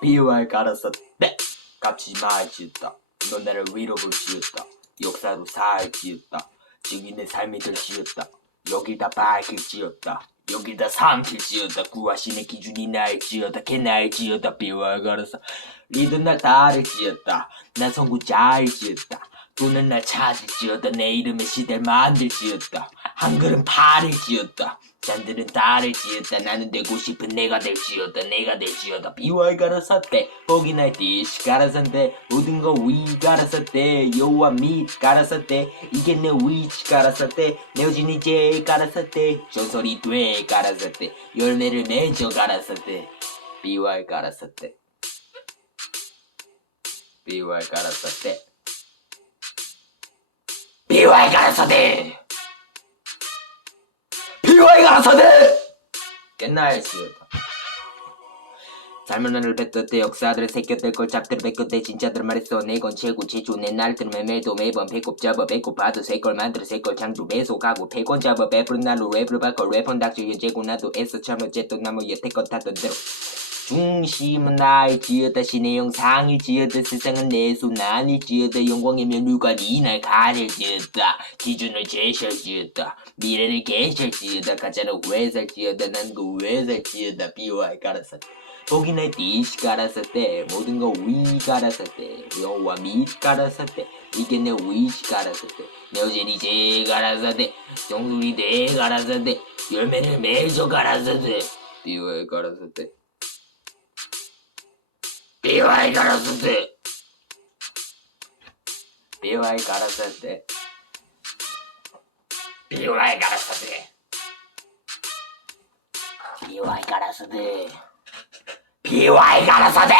비유할 갈아서 때 깝치지 말지었다. 넌 나를 위로 볼지었다. 역사로 살지었다. 증인의 삶이 될지었다. 여기다 밝힐지었다. 여기다 삼킬지었다. 구하신의 기준이 날지었다. 걔 날지었다. 비유할 갈아서 리든 날 따를지었다. 난 선구자일지었다. 돈은 날 찾을지어다. 내 이름의 시대를 만들지어다. 한글은 팔을지어다. 잔들은 딸을지어다. 나는 되고 싶은 내가 될지어다. 내가 될지어다. 비와이 가라사대 보기 날 띠시 가라사대 모든 거 위 가라사대 여호와 및 가라사대 이게 내 위치 가라사대 내 여진이 제 가라사대 전설이 돼 가라사대 열매를 맺어 가라사대 비와이 가라사대 비와이 가라사대 비와이 가라사대 비와이 가라사대 옛날지어다. 삶을 너를 뱉었대 역사들을 새겼대 걸 잡들을 뱉었대 진짜들 말했어 내건 최고 최초 내 날들은 매일도 매번 배꼽 잡아 배꼽 봐도 새걸 만들어 새걸 창조 배속하고 패권 잡아 배부른 날로 랩을 바꿔 랩은 닥쳐 현재고 나도 애써 참아 쨌던 나무 여태껏 탔던 대로 중심은 나일지어다 신의 영상일지어다 세상은 내 손 안일지어다 영광이면 누가 니날 가릴지어다 기준을 제시할지어다 미래를 계실지어다 가짜로 회살지어다 난 그 회살지어다 비와이 가라사 보기 날 띠시 가라사대 모든 거 위 가라사대 여호와 및 가라사대 이게 내 위시 가라사대 내 어제니 제 가라사대 정수리 대 가라사대 열매를 맺어 가라사대 비와이 가라사대 비와이 가라사대 비와이 가라사대 비와이 가라사대 비와이 가라사대 비와이 가라사대